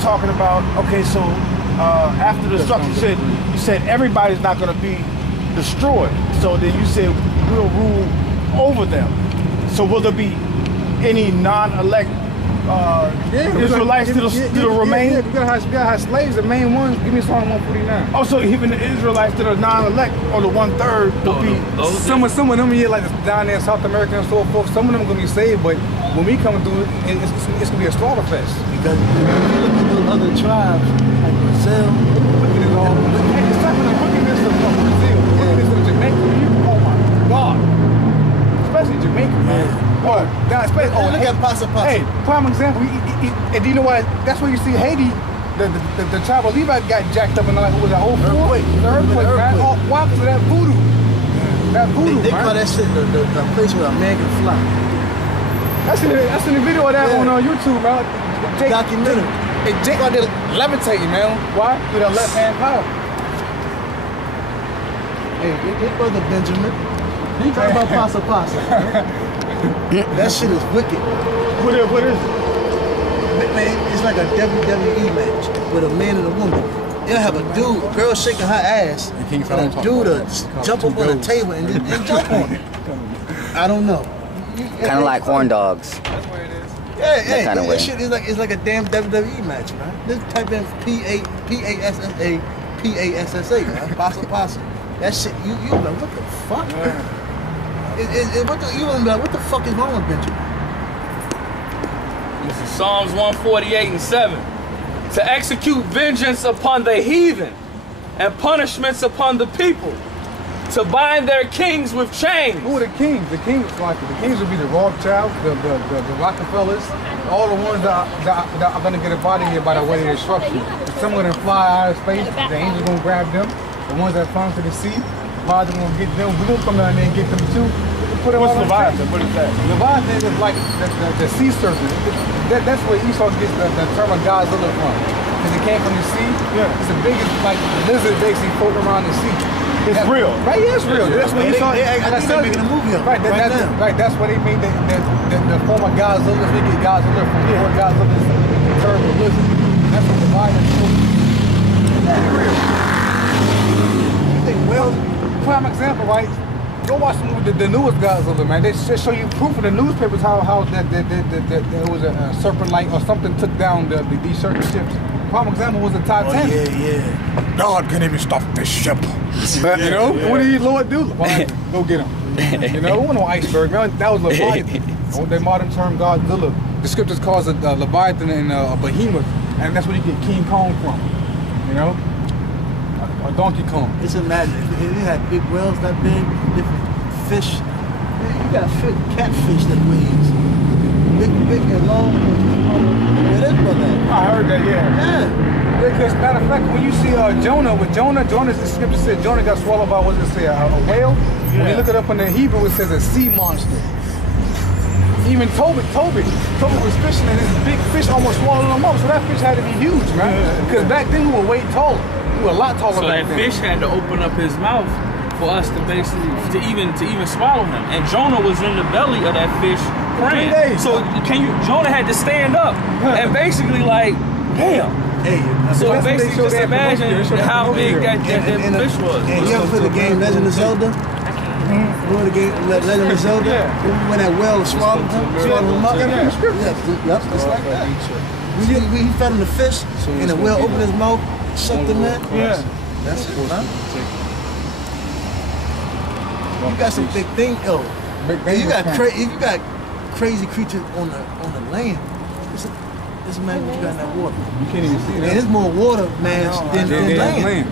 talking about, okay, so after the destruction, you said everybody's not going to be destroyed. So then you said we'll rule over them. So will there be any non-elect Israelites to the remain? Yeah, we gotta have slaves. The main ones. Give me Psalm 149. Oh, so even the Israelites that are non-elect, or the 1/3, will be some of them here, like down there in South America and so forth. Some of them gonna be saved, but when we come through, it's gonna be a slaughter fest. Because if you look at those other tribes, like Brazil, look at it all. Hey, it's like the wickedness of Brazil, the wickedness of Jamaica. Oh my God, especially Jamaica, man. Oh, look at Pasa Pasa. Hey, prime example. And do you know what? That's where you see Haiti. The tribe of Levi got jacked up in the earthquake, man. Oh, why? Because of that voodoo. That voodoo, they call that shit the place where a man can fly. That's in the video of that on YouTube, man. Documentary. Hey, Jake out there levitating, man. Why? With that left hand power. Hey, your brother Benjamin. He talking about Pasa Pasa. That shit is wicked. What is it? Man, it's like a WWE match with a man and a woman. They'll have a dude, girl shaking her ass, and a dude jump up on the table and jump on it. I don't know. Kind of like horn dogs. That's where it is. Yeah, kind of way. That shit is like a damn WWE match, man. Just type in P-A-S-S-A, man. Pasa Pasa. That shit, you like, what the fuck? What the fuck is wrong with Benjamin? This is Psalms 148:7. To execute vengeance upon the heathen and punishments upon the people. To bind their kings with chains. Who are the kings? The kings would be the Rothschilds, the Rockefellers, all the ones that are going to get a body here by the way they structure. Some of them fly out of space, the angels going to grab them. The ones that fly to the sea, God's going to get them. We're going to come down there and get them too. What's Leviathan? What is that? Leviathan is like the sea serpent. That's where Esau gets the term of Godzilla from. Because it came from the sea. Yeah. It's the biggest like lizard basically floating around the sea. It's real. Right, yeah, it's real. That's what Esau. I think they're making a movie of it. Right, that's what they made the form of Godzilla. They get Godzilla from the word Godzilla is the term of lizard. That's what Leviathan is. That's real. You think, well, prime example, right? Go watch the movie, the newest Godzilla, man. They just show you proof in the newspapers how there was a serpent-like or something took down these certain ships. Prime example was the Titanic. Oh, yeah. God can even stop this ship. You know? What did the Lord do? Go get him. You know? It wasn't no iceberg, man. That was Leviathan. What they modern term Godzilla. The scriptures calls it Leviathan and a behemoth. And that's where you get King Kong from. You know? Or Donkey Kong. It's a madness. If you had big whales that big, different fish. Man, you got catfish that weighs big and long. Where that brother at? I heard that, Yeah. Because matter of fact, when you see Jonah, the scripture said Jonah got swallowed by, what does it say, a whale? Yeah. When you look it up in the Hebrew, it says a sea monster. Even Toby was fishing and this big fish almost swallowed him up, so that fish had to be huge, man. Because back then we were way taller. We were a lot taller so back then. So that fish had to open up his mouth for us to basically, to even swallow him. And Jonah was in the belly of that fish praying. So Jonah had to stand up and basically like, damn. Hey, so basically just imagine how big that fish was. And you ever play the game Legend of Zelda? Remember the game Legend of Zelda? Yeah. When that whale swallowed him up? Yep, it's like that. He fed him the fish, and the whale opened his mouth, sucked him in. Yeah. That's it, huh? You got some big thing, yo. If you got crazy creatures on the land, just imagine what you got in that water. You can't even see that. And there's more water mass than land.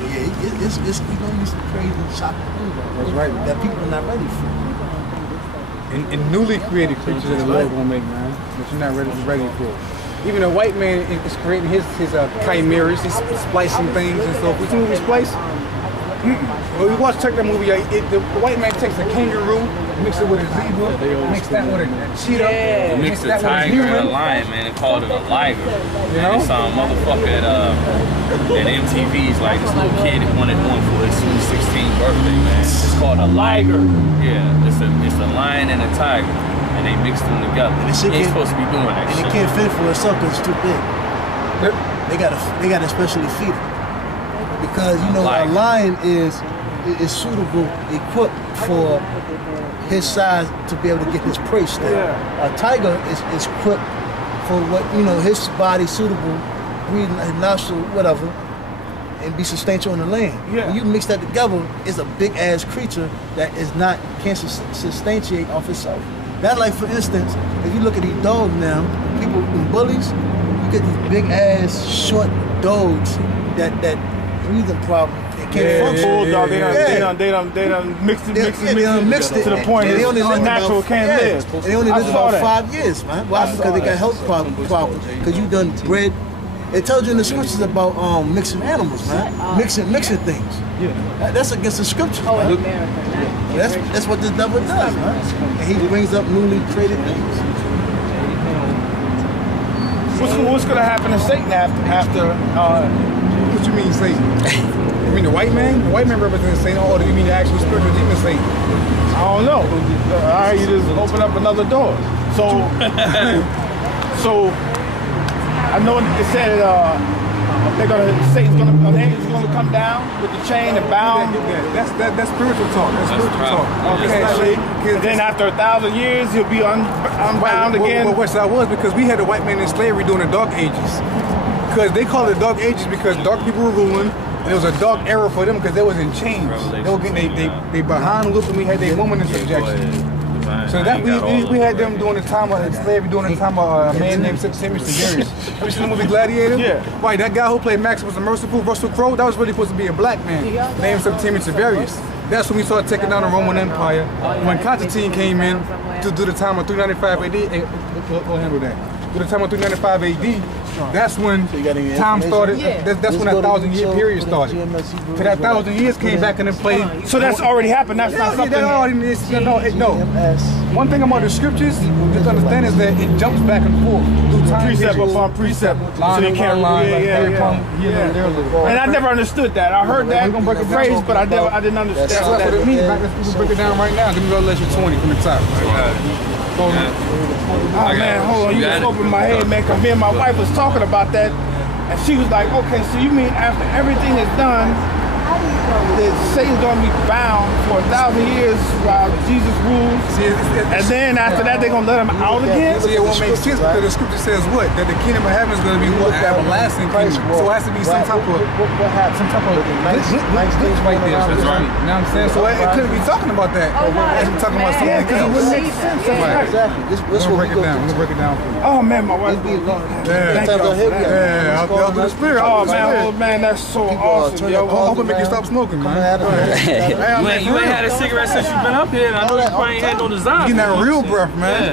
Yeah, it's gonna be some crazy shocking things. That's right. That people are not ready for. And newly created creatures that the Lord gonna make, man, that you're not ready for. Even a white man is creating his chimeras, he's splicing things and so forth. You see movie Splice? Well, you check that movie, the white man takes a kangaroo, mix it with a zebra, mix that with a cheetah, mix the tiger and a lion, man, and called it a liger. You know? And it's some motherfucker at MTV's like this little kid that wanted one for his 16th birthday, man. It's called a liger. Yeah, it's a lion and a tiger. and they mix them together. And You ain't supposed to be doing that and shit. it can't fend for itself because it's too big. They gotta especially feed it. Because you know a lion is suitable, equipped for his size to be able to get his prey still. A tiger is equipped for what his body suitable, breathing, nostril, whatever, and be substantial on the land. When you mix that together, it's a big ass creature that can't substantiate off itself. That's like, for instance, if you look at these dogs now, people bullies, you get these big ass short dogs that breathing problem. They can't function. Bulldog, they done mixed it to the point it's unnatural, can't live. And they only live about 5 years, man. Why? Because they got health problems. Because you done bred. It tells you in the scriptures about mixing animals, man. Mixing things. Yeah. That's against the scriptures, man. That's what the devil does, man. And he brings up newly created things. What's gonna happen to Satan after What you mean Satan? You mean the white man? The white man represents Satan, or do you mean the actual spiritual demon Satan? I don't know. I heard you just open up another door. So I know it said Satan's gonna, the angel's gonna come down with the chain and bound. That's spiritual talk. That's spiritual talk. Okay. And then after 1,000 years, he'll be unbound again. Well, that was because we had the white man in slavery during the Dark Ages. Because they call it the Dark Ages because dark people were ruling, and it was a dark era for them because they was in chains. They were getting they behind loop, and we had their woman in subjection. So that we had them during the time of slavery, during the time of a man named Sciptures. Have you seen the movie Gladiator? Yeah. Right, that guy who played Maximus the Merciful, Russell Crowe, that was really supposed to be a black man named Sciptures. That's when we started taking down the Roman Empire. When Constantine came in to do the time of 395 AD, we'll handle that. Through the time of 395 AD, that's when time started. That's when that 1,000-year period started. So that 1,000 years came back into play. So that's already happened. That's not something. No. One thing about the scriptures just understand is that it jumps back and forth through time. Precept upon precept. So they can't. And I never understood that. I heard that phrase, but I didn't understand. That's what it means. Let's break it down right now. Give me Revelation 20 from the top. Oh man, hold on, you just opened my head, man, because me and my wife was talking about that, and she was like, okay, so you mean after everything is done, that Satan's gonna be bound for 1,000 years while Jesus rules, and then after that they're gonna let him out again? See, it won't make sense because the scripture says what? That the kingdom of heaven is gonna be what? Everlasting kingdom. So it has to be some type of glitch right there. That's right. You know what I'm saying? So it couldn't be talking about that. It's talking about something else. It wouldn't make sense. Exactly. This We'll break it down. We'll break it down for you. Oh man, my wife. Yeah, I'll do the spirit. Oh man, that's so awesome, yo. I hope it make you stop smoking, man. You ain't had a cigarette since you've been up here, and I know you probably ain't had no design. Getting that real breath, man.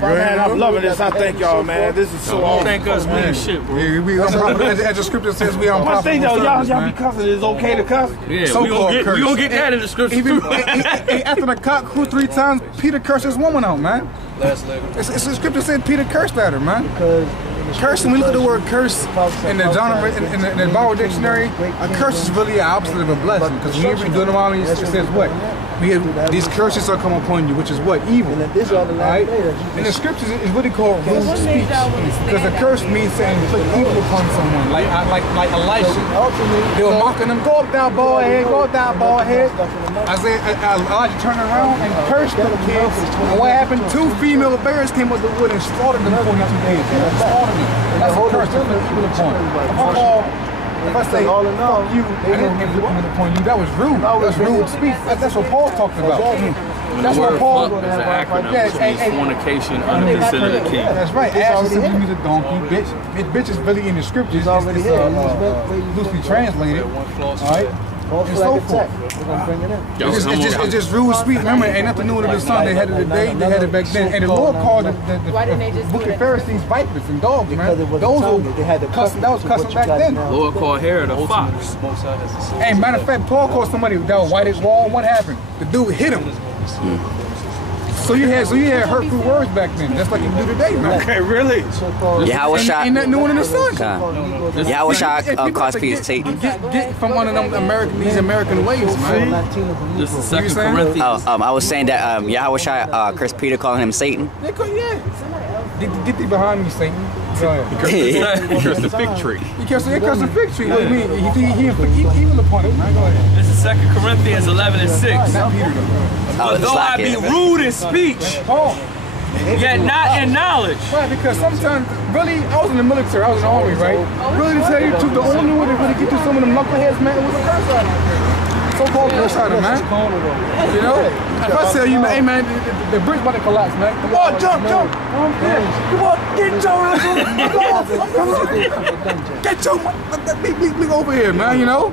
Man, I'm loving this. I thank y'all, man. This is so awesome. Thank us, man. Shit, bro. As the scripture says, we are one thing though, y'all be cussing. It's okay to cuss. Yeah, we gonna get that in the scripture too. After the cock crew 3 times, Peter cursed his woman out, man. It's the scripture said Peter cursed at her, man. Curse, when we look at the word curse in the in the Bible dictionary, a curse is really the opposite of a blessing. Because when you read Deuteronomy, it says what? These curses are come upon you, which is what? Evil. Right? And the scriptures is really called rude speech. Because a curse means to inflict evil upon someone, like Elisha. They were mocking him, go up thou bald head, go up thou bald head. Elijah turned around and cursed them kids. And what happened? 2 female bears came with the wood and slaughtered them 42 days. Slaughtered them. That's a curse to inflict evil upon. If I say, fuck you, I didn't inflict evil upon you, that was rude. That's rude speech. That's what Paul talked about. That's what Paul is an acronym, which means fornication under the sin of the king. That's right. Ass is simply means a donkey, bitch. Bitch is really in the scriptures. It's loosely translated. All right. And so forth. It's just rude speech. Remember, ain't nothing new under the sun. They had it today, they had it back then. And the Lord called the book of Pharisees vipers and dogs, man. Those were cussing, that was cussing back then. Lord called Herod a fox. Hey, matter of fact, Paul called somebody that was white as wall. What happened? The dude hit him. So you had hurtful words back then. That's like you do today, man. Okay, really? Yahushua. Ain't nothing new in the sun. Yahushua caused Peter to take. Get from one of them these American ways, man. This is 2 Corinthians. I was saying that Yahushua cursed Peter, calling him Satan. Yeah. Get thee behind me, Satan. Go ahead. He cursed the fig tree. He cursed the fig tree. What do you mean? He even upon it, man. Go ahead. This is 2 Corinthians 11:6. Not Peter, though. But though I be rude in speech, yet not in knowledge. Right, because sometimes, really, I was in the military, I was in the army, right? Really, to tell you the truth, the only way to really get through some of them knuckleheads, man, it was a curse out of so-called curse out of man. You know? If I tell you, man, hey, man, the bridge about to collapse, man. Come on, jump. Come on, get your ass on. Get your big over here, man, you know?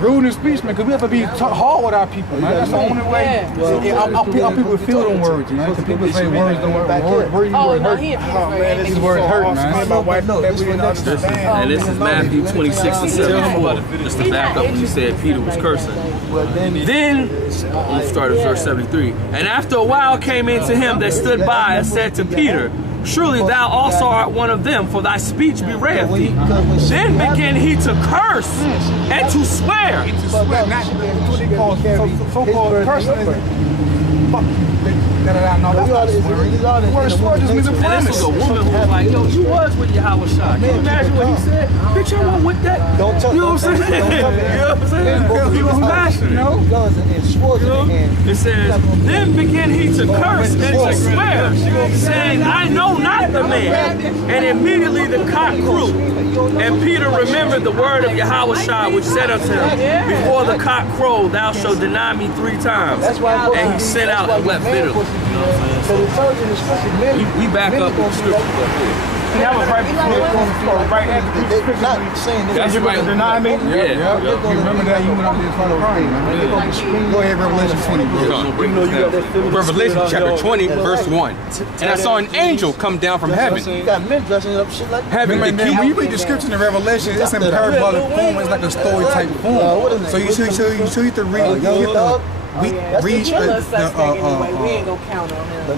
Rude in speech, man, because we have to be hard with our people, man. That's the only way our people feel them words, man. Because people say words don't work. Words hurt. These words hurt, man. My wife knows that we didn't understand. And this is Matthew 26:74. Just to back up when you said Peter was cursing. Then, we'll start at verse 73. And after a while came into him that stood by and said to Peter, surely thou also art one of them, for thy speech bewrayeth thee. Then began he to curse and to swear. So-called cursing. No, that's not swearing. The word swear just means a promise. And this was a woman who was like, yo, you was with Yahushua. Can you imagine what he said? Bitch, I wasn't with that. Don't touch. You know what I'm saying? You know what I'm saying? He was passionate. Guns and swords in their hand. It says, then began he to curse and to swear, saying, I know not the man. And immediately the cock crew. And Peter remembered the word of Yahushua, which said unto him, before the cock crow, thou shalt deny me 3 times. And he sent out and wept bitterly. You know what I'm saying? We back up with the scripture. That was right before right after the Not saying That's right. deny me? Yeah. You remember that? You went up there in front of crying, man. Go ahead, Revelation 20, bro. Revelation chapter 20, verse 1. And I saw an angel come down from heaven. You got men dressing up shit like that. Having the key. When you read the scripture in Revelation, it's in parabolic form. It's like a story type form. So you have to read.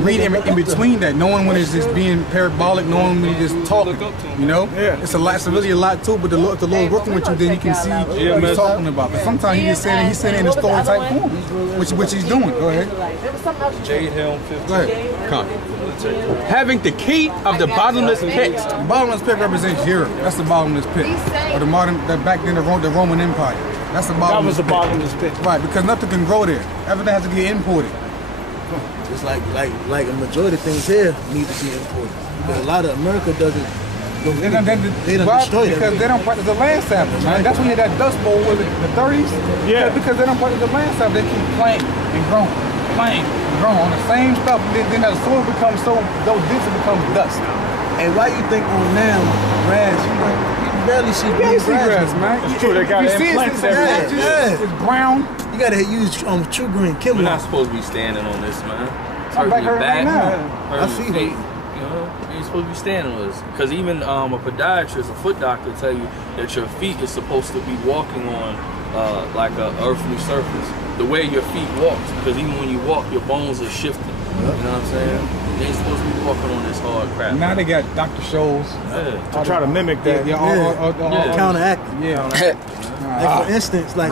Read in between that, knowing when it's just being parabolic, knowing when he's just talking, you know? Yeah. It's really a lot too, but the Lord working with you, then you can see what he's talking about. But sometimes he's saying it in a story type form, which he's doing. Go ahead. Go ahead. Come. Having the key of the bottomless pit. The bottomless pit represents Europe. That's the bottomless pit. Or back then the Roman Empire. That's the bottomless That was the bottomless pit. Right, because nothing can grow there. Everything has to get imported. It's like a majority of things here need to be imported. But a lot of America doesn't. They don't destroy it. Because they don't practice the land sample, man. That's when you had that dust bowl in the 30s. Yeah. Because they don't practice the land sample. They keep planting and growing. Planting and growing on the same stuff. Then the soil becomes those discs become dust. And why you think on now, grass, you barely see green grass, man. It's true, they got implants everywhere. It's brown. You gotta use true green We're not supposed to be standing on this, man. I'm back hurt right now. I see feet. You know, you ain't supposed to be standing on this. Because even a podiatrist, a foot doctor, tell you that your feet is supposed to be walking on like a earthly surface. The way your feet walks, because even when you walk, your bones are shifting. You know what I'm saying? They ain't supposed to be walking on this hard crap. Now they got Dr. Shows to try to mimic that. Counteract. Yeah. Like for instance, I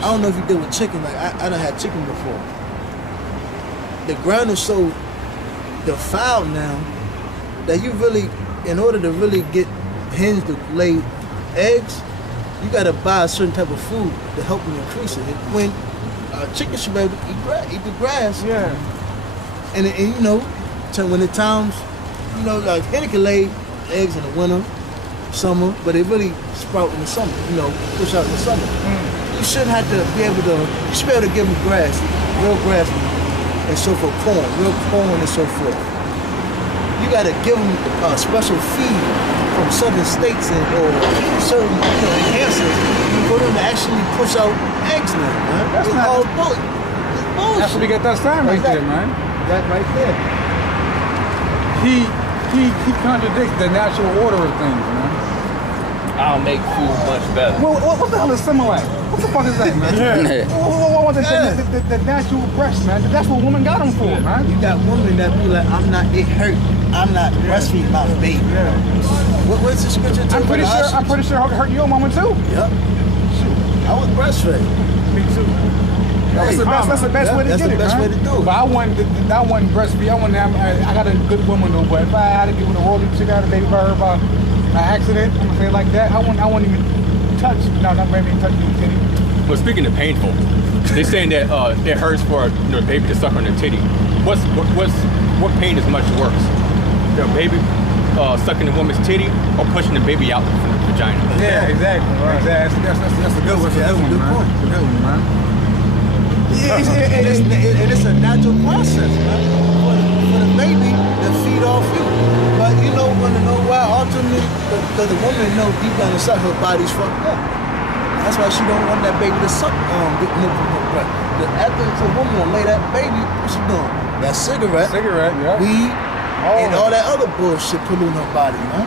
don't know if you deal with chicken. Like I done had chicken before. The ground is so defiled now that you really, in order to really get hens to lay eggs, you gotta buy a certain type of food to help you increase it. When chicken should be able to eat the grass. Yeah. And you know, when the times, you know, like hen can lay eggs in the winter, summer, but they really sprout in the summer. You know, push out in the summer. You shouldn't have to be able to. You should be able to give them grass, real grass, and so forth, real corn, and so forth. You got to give them special feed from southern states or certain enhancers for them to actually push out eggs now, man. That's all bullshit. That's what we got that sign right there, man. That right there. He contradicts the natural order of things, man. I'll make food much better. Well, what the hell is Similac? What the fuck is that, man? What was that? The natural breast, man. That's what women got them for, man. You got women that be like, it hurt. I'm not breastfeeding my baby. Yeah. What's the scripture? I'm pretty sure it hurt your mama too. Yep. Shoot. I was breastfed. Me too. That's the best way to get it, That's the best way to do it. But I wasn't breastfeed. I got a good woman though, but if I had to give it a rolling chick out of baby by her by accident, I'm gonna say it like that, I wouldn't even touch. No, not maybe touch the titty. Well, speaking of painful, they're saying that it hurts for the baby to suck on their titty. What pain is much worse? The baby sucking the woman's titty or pushing the baby out from the vagina? Yeah, exactly. Right. That's a good one. That's a good one, man. That's a good one, man. It's a natural process, man, for the baby to feed off you. But you know, want to know why? Ultimately, because the woman knows deep down inside her body's fucked up. That's why she don't want that baby to suck get milk from her breast. After the woman will lay that baby, what she doing? That cigarette, yeah. weed, and all that other bullshit polluting her body, man.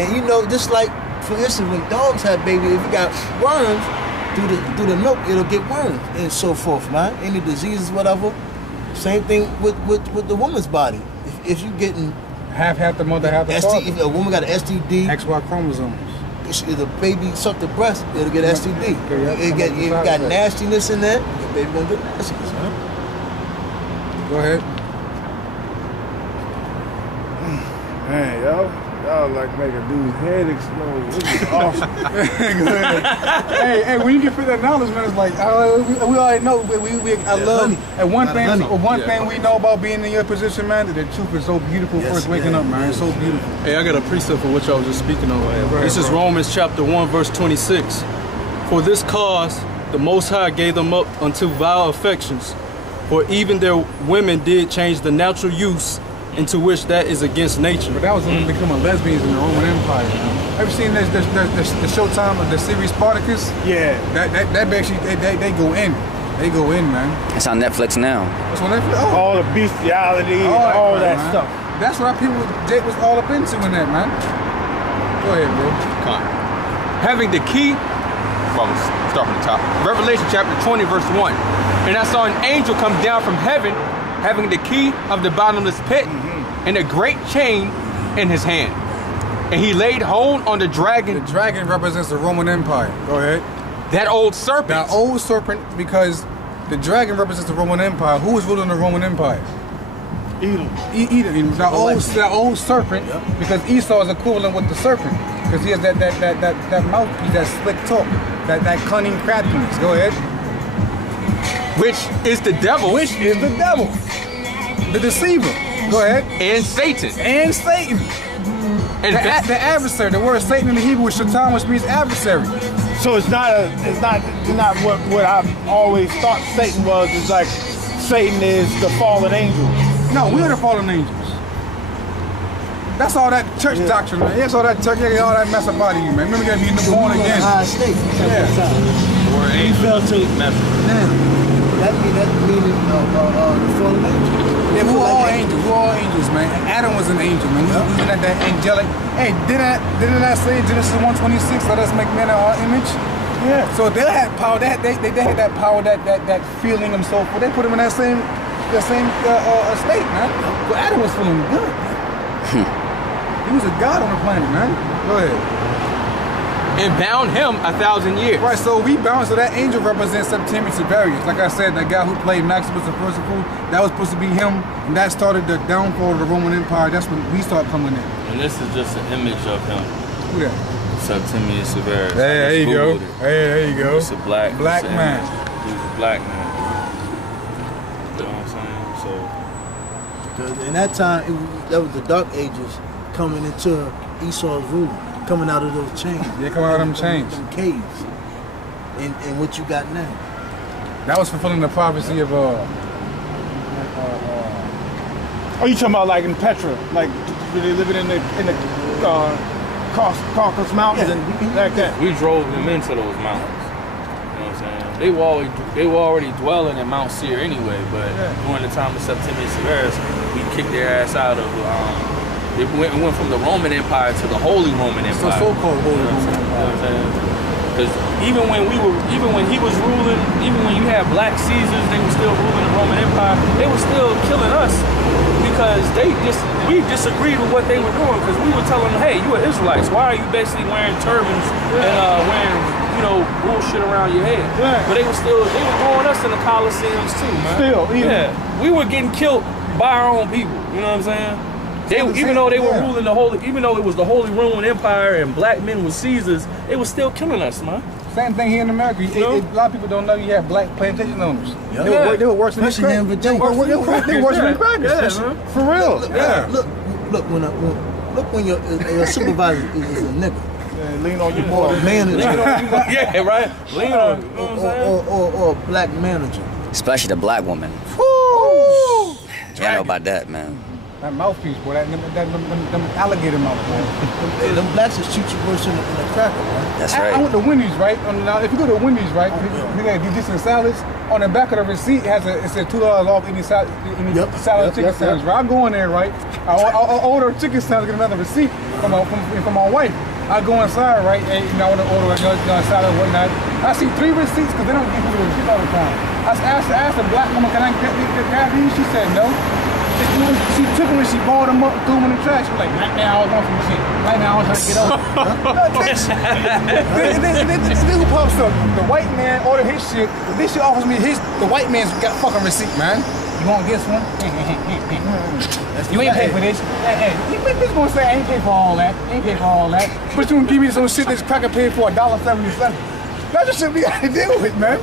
And you know, just like, for instance, when dogs have babies, if you got worms, through the milk, it'll get worms and so forth, man. Any diseases, whatever. Same thing with the woman's body. If you getting half the mother, half the father. If a woman got an STD, XY chromosomes. If the baby suck the breast, it'll get STD. If you got nastiness in there, the baby gonna get nastiness, man. Go ahead. Man, y'all like make a dude's head explode. This is awesome. hey, when you get through that knowledge, man, it's like we already know. I love. And one thing we know about being in your position, man, that the truth is so beautiful first waking up, man. It's so beautiful. Hey, I got a precept for what y'all was just speaking of. This is Romans chapter 1, verse 26. For this cause, the Most High gave them up unto vile affections, for even their women did change the natural use into which that is against nature. But that was when becoming lesbians in the Roman Empire. Have you seen the Showtime of the series Spartacus? Yeah. That basically they go in. They go in, man. It's on Netflix now. That's on Netflix. Oh. All the bestiality, all that stuff. That's what Jake was all up into in that, man. Go ahead, bro. Come on. Having the key, well, start from the top. Revelation chapter 20, verse 1. And I saw an angel come down from heaven, having the key of the bottomless pit and a great chain in his hand. And he laid hold on the dragon. The dragon represents the Roman Empire. Go ahead. That old serpent. That old serpent, because the dragon represents the Roman Empire. Who was ruling the Roman Empire? Edom. Edom. That old serpent, because Esau is equivalent with the serpent. Because he has that mouthpiece, that slick talk, that cunning craftiness. Go ahead. Which is the devil. Which is the devil. The deceiver. Go ahead. And Satan. And Satan. And the adversary. The word Satan in the Hebrew is shaitan, which means adversary. So it's not what I've always thought Satan was. It's like Satan is the fallen angel. No, we are the fallen angels. That's all that church doctrine, man. That's all that church, all that mess about you, man. Remember you gotta be born again. High state. Or He fell to That meaning the fallen angel. Yeah, we're all angels. We're all angels, man. Adam was an angel, man. We had that angelic. Hey, didn't I say in Genesis 1:26, let us make man in our image? Yeah. So they had power. They had that power, that feeling and so forth. They put him in that same state, man. But Adam was feeling good. He was a god on the planet, man. Go ahead. And bound him 1,000 years. Right, so we bound, so that angel represents Septimius Severus. Like I said, that guy who played Maximus the Percival, that was supposed to be him, and that started the downfall of the Roman Empire. That's when we started coming in. And this is just an image of him. Who that? Septimius Severus. Hey, there you go. Hey, there you go. He's a black man. He's a black man. You know what I'm saying? So. Because in that time, that was the Dark Ages coming into Esau's rule. Coming out of those chains. Yeah, coming out of them chains. Them caves. And what you got now. That was fulfilling the prophecy of Oh, you talking about like in Petra, like really living in the Caucasus Mountains and like that. We drove them into those mountains. You know what I'm saying? They were already dwelling in Mount Seir anyway, but during the time of Septimius Severus, we kicked their ass out of it went from the Roman Empire to the Holy Roman Empire. So-called Holy Roman Empire. Because even when he was ruling, even when you had black Caesars, they were still ruling the Roman Empire. They were still killing us because we disagreed with what they were doing. Because we were telling them, hey, you are Israelites. Why are you basically wearing turbans and wearing, you know, bullshit around your head? Yeah. But they were throwing us in the Colosseums too, man. Still, even. We were getting killed by our own people. You know what I'm saying? Even though they were ruling even though it was the Holy Roman Empire and black men were Caesars, they were still killing us, man. Same thing here in America. A lot of people don't know you have black plantation owners. Yeah. They were worse than Especially here in Virginia. They worse than crackers. For real. Look when your supervisor is a nigga. Yeah, lean on your Or a manager. Yeah, right. Lean on. You know what I'm saying? Or a black manager. Especially the black woman. Woo! Yeah, I know about that, man. That mouthpiece, boy. Them alligator mouth, boy. Them blacks is shoot you worse than a cracker, man. That's I right. went to Wendy's, right? Now, if you go to Wendy's, right, you got these decent salads. On the back of the receipt, it said $2 off any salad, chicken sandwich. Right? I go in there, right? I order a chicken sandwich, get another receipt from my wife. I go inside, right? And I want to order a salad and whatnot. I see 3 receipts because they don't give you the receipt all the time. I asked the black woman, can I get these? She said no. She took them and she balled them up and threw them in the trash. She was like, right now I was on some shit. Right now I was trying to get over. Then who pops up? The white man ordered his shit. This shit offers me the white man's got fucking receipt, man. You want this one? You ain't pay for this. Hey, you bitch gonna say I ain't pay for all that. But you gonna give me some shit that's cracker paid for $1.77. That's the shit we gotta deal with, man.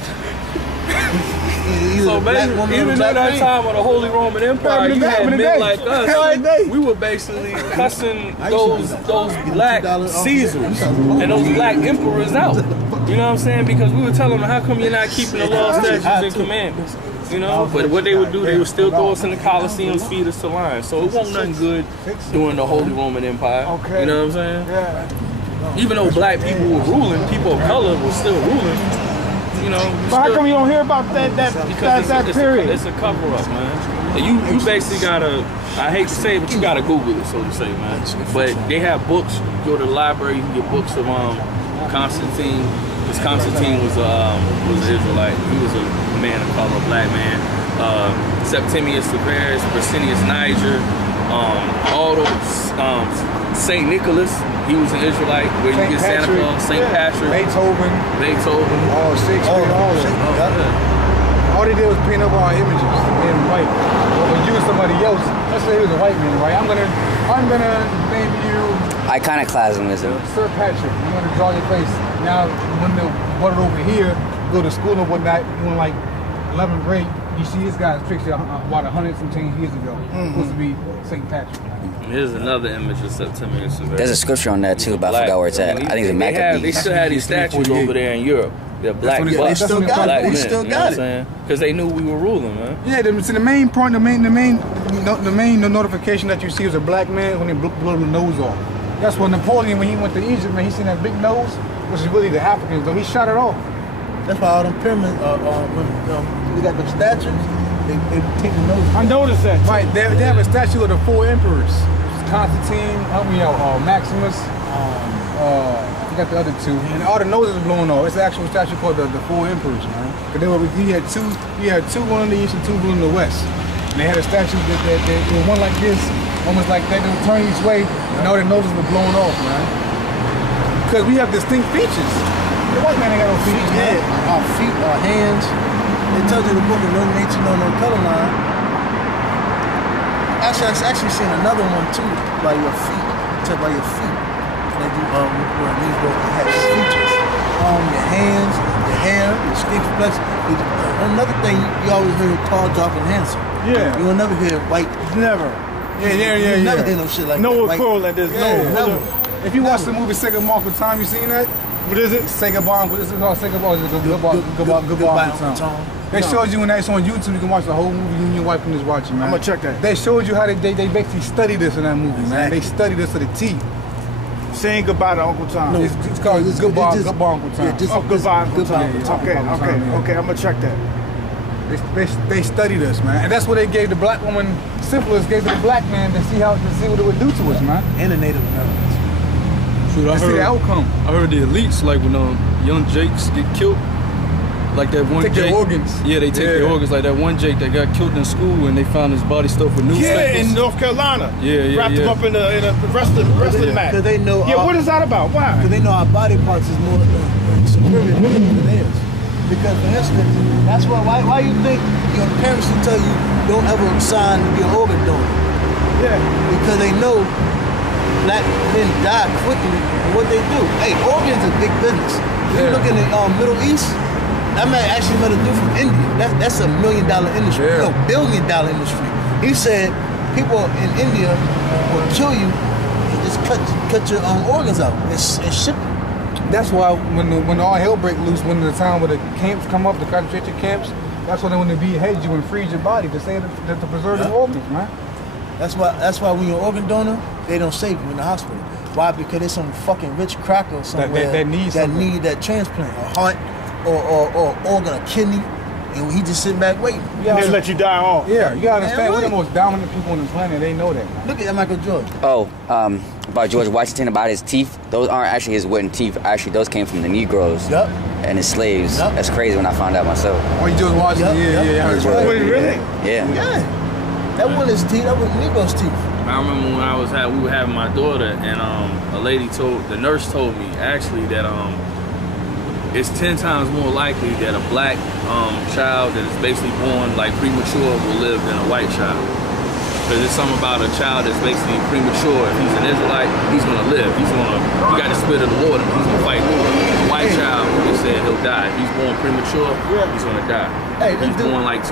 So basically, even at that time of the Holy Roman Empire, you had men like us. We were basically cussing those black Caesars and those black emperors out. You know what I'm saying? Because we were telling them, how come you're not keeping the law, statutes, and commandments? You know, but what they would do, they would still throw us in the Colosseums, feed us to lions. So it wasn't nothing good during the Holy Roman Empire. You know what I'm saying? Yeah. Even though black people were ruling, people of color were still ruling. You know, but how come you don't hear about that period? It's a cover-up, man. You basically gotta, I hate to say it, but you gotta Google it, so to say, man. But they have books. You go to the library, you can get books of Constantine. Because Constantine was an Israelite. He was a man of color, black man. Septimius Severus, Versinius Niger, all those, Saint Nicholas. He was an Israelite, where you get Santa Claus, St. Patrick, Beethoven, Shakespeare, all of them. All they did was paint over our images in white. Or use somebody else. Let's say he was a white man, right? I'm gonna name you Iconoclasmism. Sir Patrick. I'm gonna draw your face. Now, when they brought it over here, go to school and whatnot, doing like 11th grade, you see this guy's picture about 100 some change years ago. Supposed to be St. Patrick. Here's another image of Septimius Severus. There's a scripture on that too, but I forgot where it's at. I think it's in Maccabees. They still had these statues over there in Europe. They're black bucks. They still got it. Because they knew we were ruling, man. Yeah, the main point, the main notification that you see is a black man when they blew the nose off. That's when Napoleon, when he went to Egypt, man, he seen that big nose, which is really the Africans, though. He shot it off. That's why all them pyramids, when they got them statues, they take the nose. I noticed that. Right, they have a statue of the 4 emperors. Constantine, Maximus, I forgot the other 2. And all the noses are blown off. It's an actual statue called the 4 emperors, man. But he had two, one in the east and 2 in the west. And they had a statue that was one like this, almost like that, they would turn each way, and all their noses were blown off, man. Because we have distinct features. The white man ain't got no features, man. Our feet, our hands. They tell you the book of no nature, no color line. Actually, I actually seen another one too, by your feet. Tell by your feet. They do where these both have features. Your hands, your hair, your skin complexion. Another thing, you always hear tall, dark, and handsome. Yeah. You will never hear white. Never. You never hear no shit like that. No equivalent. There's no. If you watch the movie Sega Mark with Time, you seen that? What is it? Sega Bond. This is called Sega Bond. Goodbye with Time. They showed you when it's on YouTube. You can watch the whole movie. You and your wife can just watch it, man. I'm gonna check that. They showed you how they basically studied this in that movie, man. They studied this to the T. Saying goodbye to Uncle Tom. No, it's called Goodbye Uncle Tom. Yeah, goodbye Uncle Tom. Okay, I'm gonna check that. They studied us, man, and that's what they gave the black woman. Syphilis gave to the black man to see what it would do to us, man. And the Native Americans. Shoot, I see the outcome. I heard the elites, like when young Jakes get killed. Like that one Take Jake. their organs. Yeah, they take their organs. Like that one Jake that got killed in school and they found his body stuffed with newspapers. Yeah, in North Carolina. Yeah. Wrapped him up in a wrestling match. Because they know. Yeah, what is that about? Why? Because they know our body parts is more superior than theirs. Because for instance, that's why you think your parents will tell you don't ever sign to be an organ donor. Yeah. Because they know black men die quickly and what they do. Hey, organs are big business. If you look in the Middle East, that man actually met a dude from India. That's $1 million industry, $1 billion industry. He said people in India will kill you and just cut your organs out and ship them. That's why when all hell break loose, when the time where the camps come up, the concentration camps, that's when they behead you and freeze your body to say that to preserve the organs, man. That's why when you're an organ donor, they don't save you in the hospital. Why? Because there's some fucking rich cracker somewhere that need that transplant, a heart or organ, a kidney, and he just sitting back waiting. They let you die off. Yeah, you gotta understand, we're the most dominant people on the planet. They know that, man. Look at Michael Jordan. Oh, about George Washington, about his teeth. Those aren't actually his wooden teeth. Actually, those came from the Negroes and his slaves. That's crazy when I found out myself. Oh, you George Washington? Yeah. Really? Yeah. That wasn't his teeth. That was Negro's teeth. I remember when we were having my daughter, and the nurse told me actually that it's 10 times more likely that a black child that is basically born like premature will live than a white child. Because there's something about a child that's basically premature. If he's an Israelite, he's gonna live. He got the spirit of the Lord. He's gonna fight through it. A white child, they said he'll die. If he's born premature, he's gonna die. If he's born like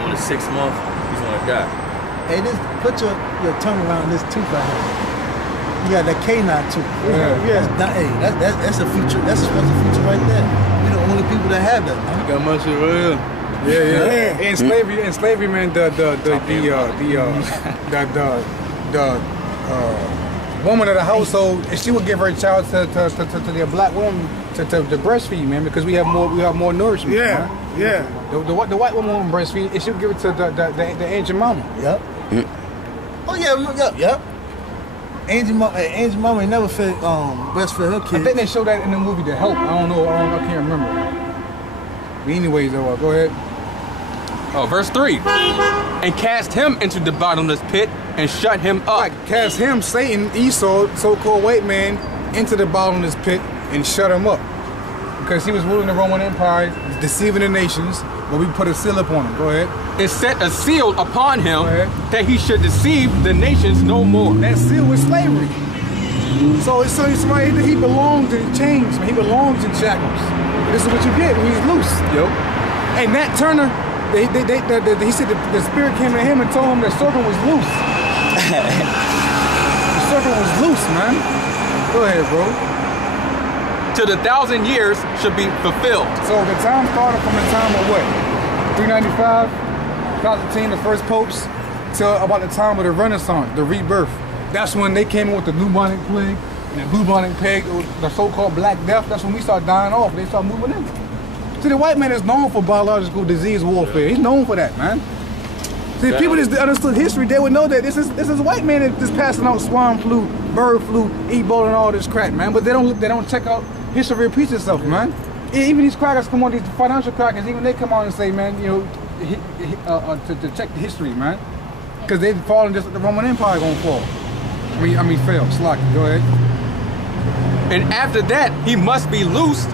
on the 6th month, he's gonna die. Hey, put your tongue around this tooth right here. You got that canine tooth. That's a feature. That's a special feature right there. We're the only people that have that, man. Got much of real. Yeah. In slavery, man, the woman of the household, she would give her child to the black woman to breastfeed, man, because we have more nourishment. The white woman won't breastfeed, and she would give it to the ancient mama. Yep. Oh yeah. Angel Mama ain't never fed breastfed her kids. I think they showed that in the movie The Help. I don't know. I can't remember. But anyways, though, go ahead. Oh, verse 3. And cast him into the bottomless pit and shut him up. Right, cast him, Satan, Esau, so-called white man, into the bottomless pit and shut him up. Because he was ruling the Roman Empire, deceiving the nations, but we put a seal upon him. Go ahead. It set a seal upon him that he should deceive the nations no more. That seal was slavery. So somebody, he belongs in chains, man. He belongs in shackles. This is what you get when he's loose. Yep. Hey, Nat Turner, he said the spirit came to him and told him the serpent was loose. The serpent was loose, man. Go ahead, bro. Till the 1,000 years should be fulfilled. So the time started from the time of what? 395, Constantine, the first popes, till about the time of the Renaissance, the rebirth. That's when they came in with the bubonic plague, and the bubonic plague, the so-called Black Death. That's when we start dying off. They start moving in. See, the white man is known for biological disease warfare. He's known for that, man. See, people that understood history, they would know that this is a white man that's just passing out swine flu, bird flu, Ebola, and all this crap, man. But they don't check out history repeats itself, man. Even these crackers come on, these financial crackers, even they come on and say, man, you know, to check the history, man, because they falling just like the Roman Empire gonna fall. I mean, fail. Slocky, go ahead. And after that, he must be loosed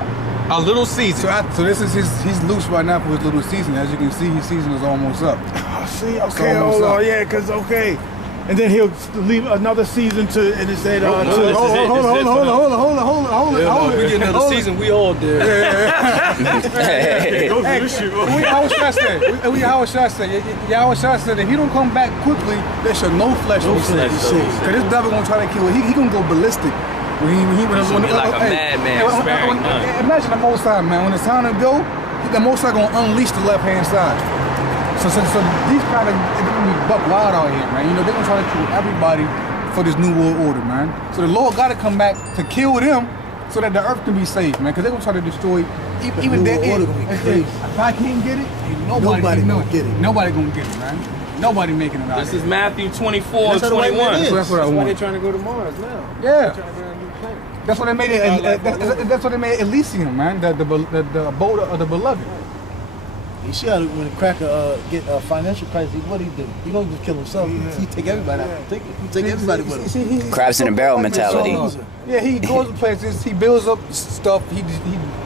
a little season. So this is he's loose right now for his little season. As you can see, his season is almost up. See, okay, hold on, yeah, because and then he'll leave another season and it said, hold on. We get another season, we all there. How should I say? How should I say that if he don't come back quickly, there should no flesh be saved. Because this devil gonna try to kill him. He gonna go ballistic. He like a madman. Imagine the Most High, man. When it's time to go, the Most High gonna unleash the left hand side. So these kind of gonna be buck wild out here, man. You know, they're gonna try to kill everybody for this new world order, man. So the Lord gotta come back to kill them so that the earth can be saved, man. Because they're gonna try to destroy even that. If I can't get it, nobody gonna get it. Nobody gonna get it, man. Nobody making it out. This is Matthew 24, 21. So that's what I want. That's why they're trying to go to Mars now. Yeah. They're trying to go to a new planet. That's what they made it. That's what they made Elysium, man. The abode of the beloved. You see how when a cracker get a financial crisis, what do? He don't just kill himself. He take everybody out. He take everybody with him. Crabs in a barrel mentality. Yeah, he goes to places, he builds up stuff, he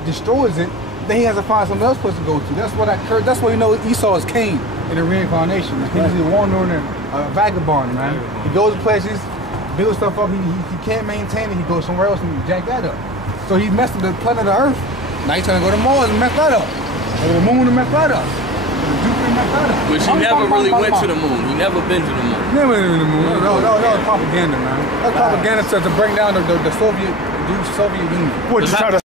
destroys it. Then he has to find something else place to go to. That's what That's what you know Esau is Cain in the reincarnation. He's a wanderer and a vagabond, man. He goes to places, builds stuff up. He can't maintain it. He goes somewhere else and jack that up. So he messed with the planet of Earth. Now he's trying to go to Mars and mess that up. Or the moon and mess that up. Jupiter messed that up. Which he never really went to the moon. He never been to the moon. Never been to the moon. No, that was propaganda, man. That was propaganda to bring down the Soviet Union. What, to try to